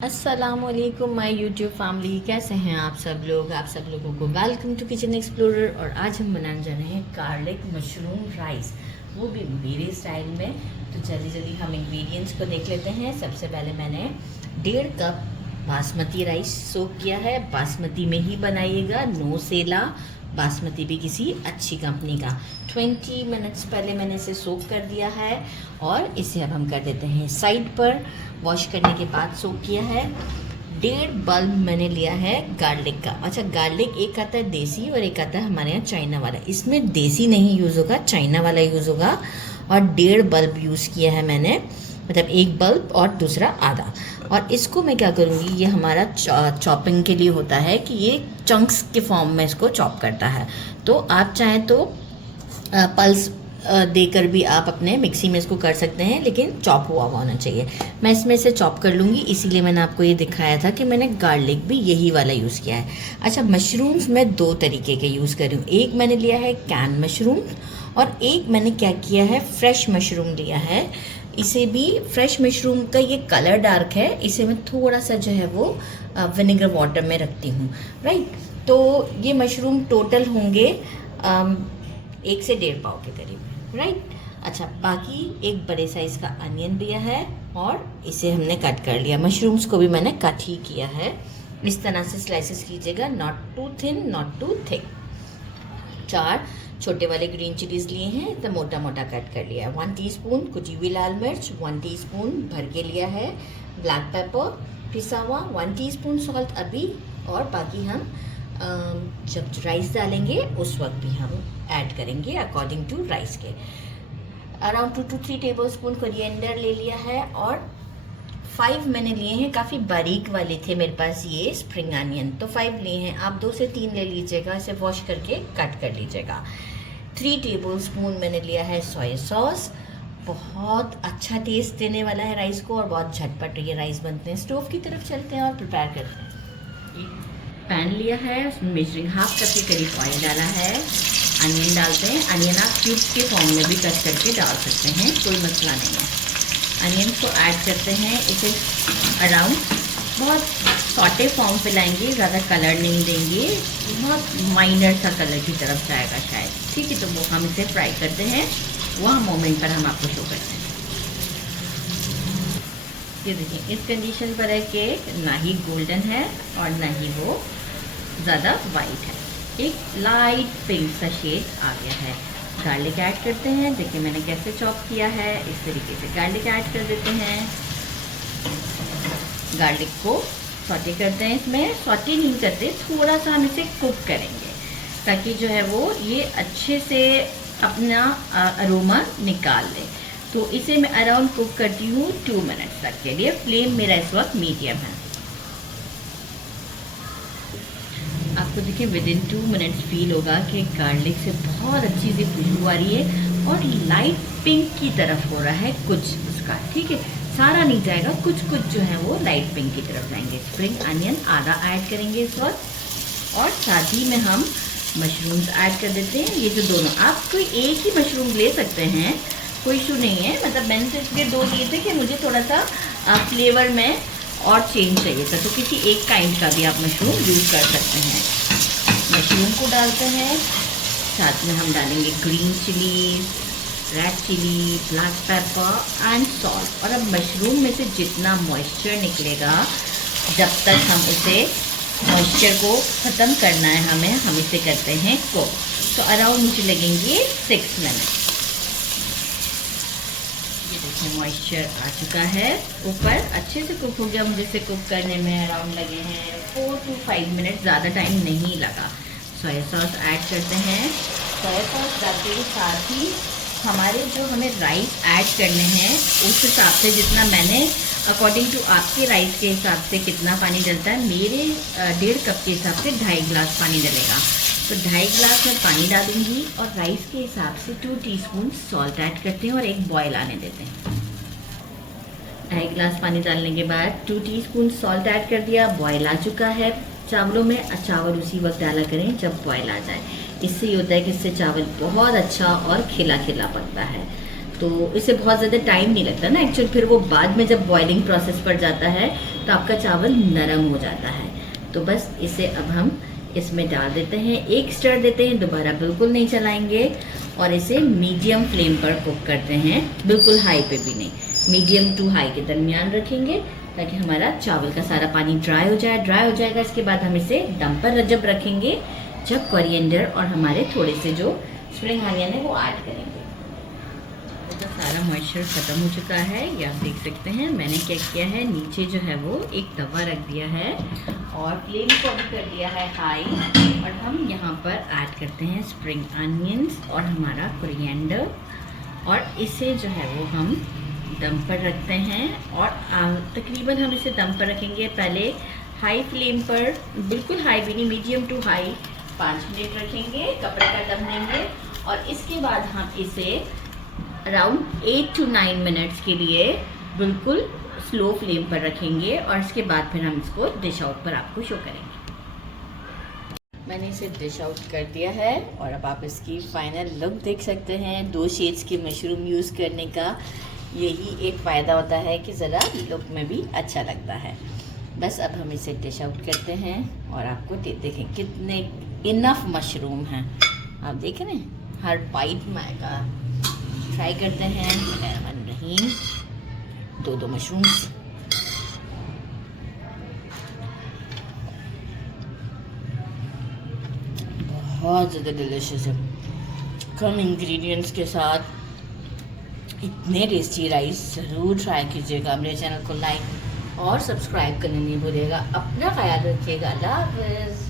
अस्सलामुअलैकुम my YouTube family, कैसे हैं आप सब लोग। आप सब लोगों को वेलकम टू किचन एक्सप्लोरर। और आज हम बनाने जा रहे हैं गार्लिक मशरूम राइस, वो भी मेरे स्टाइल में। तो जल्दी जल्दी हम इंग्रेडिएंट्स को देख लेते हैं। सबसे पहले मैंने 1.5 कप बासमती राइस सोक किया है। बासमती में ही बनाइएगा, नो सेला, बासमती भी किसी अच्छी कंपनी का। 20 मिनट्स पहले मैंने इसे सोक कर दिया है और इसे अब हम कर देते हैं साइड पर। वॉश करने के बाद सोक किया है। 1.5 बल्ब मैंने लिया है गार्लिक का। अच्छा, गार्लिक एक आता है देसी और एक आता है हमारे यहाँ चाइना वाला। इसमें देसी नहीं यूज़ होगा, चाइना वाला यूज़ होगा। और 1.5 बल्ब यूज़ किया है मैंने, मतलब एक बल्ब और दूसरा आधा। और इसको मैं क्या करूँगी, ये हमारा चॉपिंग के लिए होता है कि ये चंक्स के फॉर्म में इसको चॉप करता है। तो आप चाहें तो पल्स देकर भी आप अपने मिक्सी में इसको कर सकते हैं, लेकिन चॉप हुआ होना चाहिए। मैं इसमें से चॉप कर लूँगी, इसीलिए मैंने आपको ये दिखाया था कि मैंने गार्लिक भी यही वाला यूज़ किया है। अच्छा, मशरूम्स मैं 2 तरीके के यूज़ कर रही हूँ। एक मैंने लिया है कैन मशरूम और एक मैंने क्या किया है, फ्रेश मशरूम लिया है। इसे भी फ्रेश मशरूम का ये कलर डार्क है, इसे मैं थोड़ा सा जो है वो विनेगर वाटर में रखती हूँ, राइट। तो ये मशरूम टोटल होंगे 1 से 1.5 पाव के करीब, राइट। अच्छा, बाकी एक बड़े साइज़ का अनियन लिया है और इसे हमने कट कर लिया। मशरूम्स को भी मैंने कट ही किया है। इस तरह से स्लाइसेस कीजिएगा, not too thin not too thick. 4 छोटे वाले ग्रीन चिलीज लिए हैं, तो मोटा मोटा कट कर लिया है। 1 टीस्पून कुटी हुई लाल मिर्च, 1 टीस्पून भर के लिया है ब्लैक पेपर पिसा हुआ, 1 टीस्पून सॉल्ट अभी। और बाकी हम जब राइस डालेंगे उस वक्त भी हम ऐड करेंगे अकॉर्डिंग टू राइस के। Around 2 to 3 table spoon coriander ले लिया है। और 5 मैंने लिए हैं, काफ़ी बारीक वाले थे मेरे पास ये स्प्रिंग अनियन, तो 5 लिए हैं। आप 2 से 3 ले लीजिएगा, इसे वॉश करके कट कर लीजिएगा। 3 टेबल स्पून मैंने लिया है सोया सॉस। बहुत अच्छा टेस्ट देने वाला है राइस को और बहुत झटपट ये राइस बनते हैं। स्टोव की तरफ चलते हैं और प्रिपेयर करते हैं। पैन लिया है, उसमें मेजरिंग 1/2 कप के करीब ऑयल डाला है। अनियन डालते हैं। अनियन आप क्यूब्स के फॉर्म में भी कट करके डाल सकते हैं, कोई मसला नहीं है। अनियन को ऐड करते हैं, इसे अराउंड बहुत सॉटे फॉर्म पे लाएंगे, ज़्यादा कलर नहीं देंगे, बहुत माइनर सा कलर की तरफ जाएगा शायद, ठीक है। तो वो हम इसे फ्राई करते हैं, वह मोमेंट पर हम आपको शो करते हैं। ये देखिए, इस कंडीशन पर है कि ना ही गोल्डन है और ना ही वो ज़्यादा वाइट है, एक लाइट पिंक सा शेड आ गया है। गार्लिक ऐड करते हैं। देखिए मैंने कैसे चॉप किया है, इस तरीके से गार्लिक ऐड कर देते हैं। गार्लिक को सॉटे करते हैं। इसमें सॉटे नहीं करते, थोड़ा सा हम इसे कुक करेंगे ताकि जो है वो ये अच्छे से अपना अरोमा निकाल ले। तो इसे मैं अराउंड कुक करती हूँ 2 मिनट्स तक के लिए। फ्लेम मेरा इस वक्त मीडियम है। आपको देखिए विदिन 2 मिनट्स फील होगा कि गार्लिक से बहुत अच्छी सी खुशबू आ रही है और लाइट पिंक की तरफ हो रहा है कुछ उसका, ठीक है। सारा नहीं जाएगा, कुछ कुछ जो है वो लाइट पिंक की तरफ जाएंगे। स्प्रिंग अनियन आधा ऐड करेंगे इस वक्त और साथ ही में हम मशरूम्स ऐड कर देते हैं। ये जो दोनों, आप कोई एक ही मशरूम ले सकते हैं, कोई इशू नहीं है। मतलब मैंने तो इसलिए 2 लिए थे कि मुझे थोड़ा सा फ्लेवर में और चेंज चाहिए था, तो किसी एक काइंड का भी आप मशरूम यूज़ कर सकते हैं। मशरूम को डालते हैं, साथ में हम डालेंगे green chilli, red chilli, black pepper and salt. और अब मशरूम में से जितना मॉइस्चर निकलेगा, जब तक हम उसे मॉइस्चर को ख़त्म करना है हमें, हम इसे करते हैं कुक। तो अराउंड मुझे लगेंगे 6 मिनट। ये देखिए मॉइस्चर आ चुका है ऊपर, अच्छे से कुक हो गया। मुझे इसे कुक करने में अराउंड लगे हैं 4 to 5 मिनट, ज़्यादा टाइम नहीं लगा। सोया सॉस ऐड करते हैं। सोया सॉस डालते के साथ ही हमारे जो हमें राइस ऐड करने हैं उस हिसाब से, जितना मैंने अकॉर्डिंग टू आपके राइस के हिसाब से कितना पानी डलता है, मेरे 1.5 कप के हिसाब से 2.5 गिलास पानी डलेगा। तो 2.5 गिलास में पानी डालूंगी और राइस के हिसाब से 2 टीस्पून सॉल्ट ऐड करते हैं और एक बॉयल आने देते हैं। 2.5 गिलास पानी डालने के बाद 2 टीस्पून सॉल्ट ऐड कर दिया, बॉयल आ चुका है चावलों में। चावल उसी वक्त डाला करें जब बॉयल आ जाए, इससे ये होता है कि इससे चावल बहुत अच्छा और खिला खिला पकता है। तो इससे बहुत ज़्यादा टाइम नहीं लगता ना एक्चुअली, फिर वो बाद में जब बॉइलिंग प्रोसेस पर जाता है तो आपका चावल नरम हो जाता है। तो बस इसे अब हम इसमें डाल देते हैं, एक स्टर देते हैं, दोबारा बिल्कुल नहीं चलाएंगे और इसे मीडियम फ्लेम पर कुक करते हैं, बिल्कुल हाई पे भी नहीं, मीडियम टू हाई के दरमियान रखेंगे ताकि हमारा चावल का सारा पानी ड्राई हो जाए। ड्राई हो जाएगा, इसके बाद हम इसे दम पर जब रखेंगे, जब कोरिएंडर और हमारे थोड़े से जो स्प्रिंग अनियन है वो ऐड करेंगे। तो सारा मॉइस्चर ख़त्म हो चुका है, ये आप देख सकते हैं। मैंने क्या किया है, नीचे जो है वो एक तवा रख दिया है और फ्लेम को भी कर दिया है हाई, और हम यहाँ पर ऐड करते हैं स्प्रिंग अनियंस और हमारा कोरिएंडर, और इसे जो है वो हम दम पर रखते हैं। और तकरीबन हम इसे दम पर रखेंगे, पहले हाई फ्लेम पर, बिल्कुल हाई भी नहीं, मीडियम टू हाई 5 मिनट रखेंगे, कपड़े का दम देंगे, और इसके बाद हम इसे अराउंड 8 to 9 मिनट्स के लिए बिल्कुल स्लो फ्लेम पर रखेंगे, और इसके बाद फिर हम इसको डिश आउट पर आपको शो करेंगे। मैंने इसे डिश आउट कर दिया है और अब आप इसकी फाइनल लुक देख सकते हैं। 2 शेड्स के मशरूम यूज़ करने का यही एक फ़ायदा होता है कि ज़रा लुक में भी अच्छा लगता है। बस अब हम इसे डिश आउट करते हैं और आपको देखें कितने इनफ मशरूम हैं, आप देखें ना, हर बाइट में आएगा। ट्राई करते हैं, रहीम 2 मशरूम्स। बहुत ज़्यादा डिलीशियस है, कम इंग्रेडिएंट्स के साथ इतने टेस्टी राइस। ज़रूर ट्राई कीजिएगा। मेरे चैनल को लाइक और सब्सक्राइब करना नहीं भूलिएगा। अपना ख्याल रखिएगा। अल्लाह हाफ़िज़।